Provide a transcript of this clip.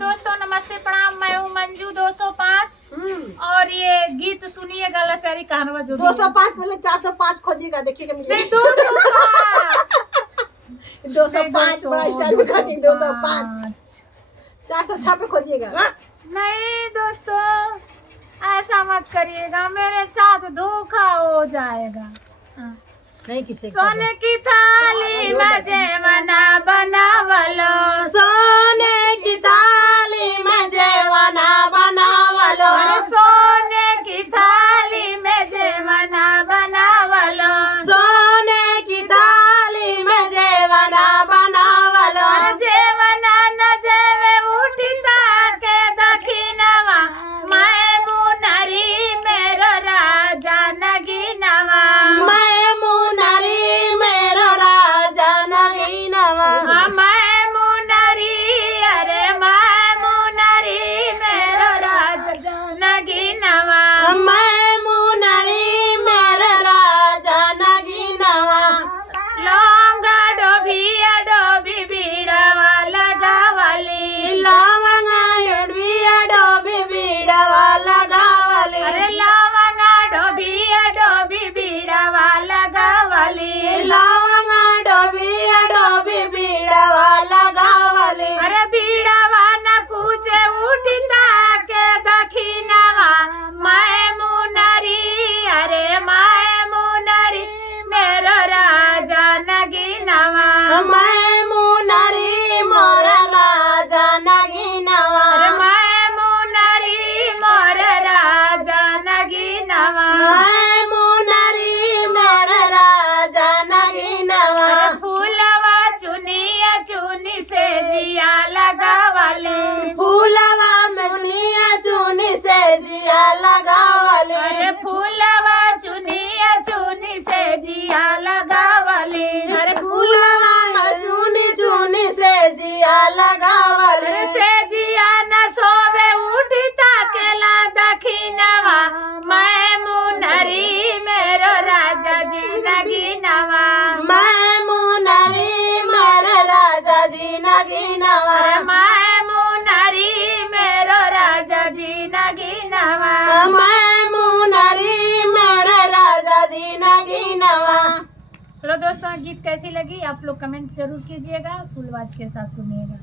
दोस्तों नमस्ते प्रणाम, मैं हूँ मंजू 205 और ये गीत सुनिएगा लाचारी कहानवा जो 205 पहले 405 खोजिएगा, देखिएगा मिलेगा। 205 बड़ा स्टाइल में खाती 205 406 पे खोजिएगा। नहीं दोस्तों ऐसा मत करिएगा, मेरे साथ धोखा हो जाएगा। नहीं किसी सोने की थाली में जेवना बनावलो, सोने की थाली में जेवना बनावलो, सोने की थाली में जेवना बनावलो, सोने की थाली में जेवना बनावलो, जेवना न जेवे उठिता के दखिनवा, मैं मुनरी मेरो राजा नगिनवा, मैं मुनरी मेरो राजा नगिनवा, मैं मुनरी, अरे मैं मुनरी मेरो राजा नगिनवा, मैं मुनरी मेरो राजा नगिनवा, लौंगा डोभी बीड़वा लगावली, लवंगा डोबी बीड़वा लगावली, अरे लवंगा डोभी बीड़वा लगावली, लवंगा डोबी बीड़वा लगावली, अरे बीड़वा न कूचे उठिता के दखिनवा, मैं मुनरी, अरे मैं मुनरी मेरो राजा नगिनवा, मैं मुनरी मोर राजा नगिनवा, अरे मैं मुनरी मोर राजा नगिनवा, मैं मुनरी मोर राजा नगिनवा, अरे फूलवा चुनिया चुनी से जिया लगावली, फूलवा चुनिया चुनी से जिया लगावली, अरे फूलवा चुनिया चुनी से जिया लगावली, अरे फूलवा चुनी चुनी से जिया लगावली, से जिया न सोवे उठिता केला दखिनवा, मैं मुनरी मेरो राजा जी नगिनवा, मैं मुनरी मोर राजा जी नगिनवा, अरे मैं मुनरी मेरो राजा जी नगिनवा। मैं मुनरी मोर राजा जी नगिनवा। चलो दोस्तों गीत कैसी लगी आप लोग कमेंट जरूर कीजिएगा, फुल आवाज के साथ सुनिएगा।